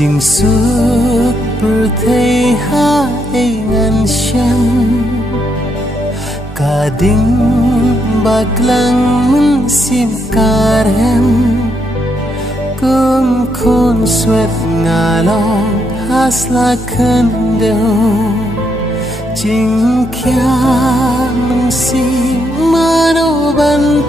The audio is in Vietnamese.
Chinh suốt bờ thấy ha ai ngàn xem cả đinh bạc lăng mun sim karem kum khôn suốt ngà long hasla khan đều Chinh kia mun sim mano ban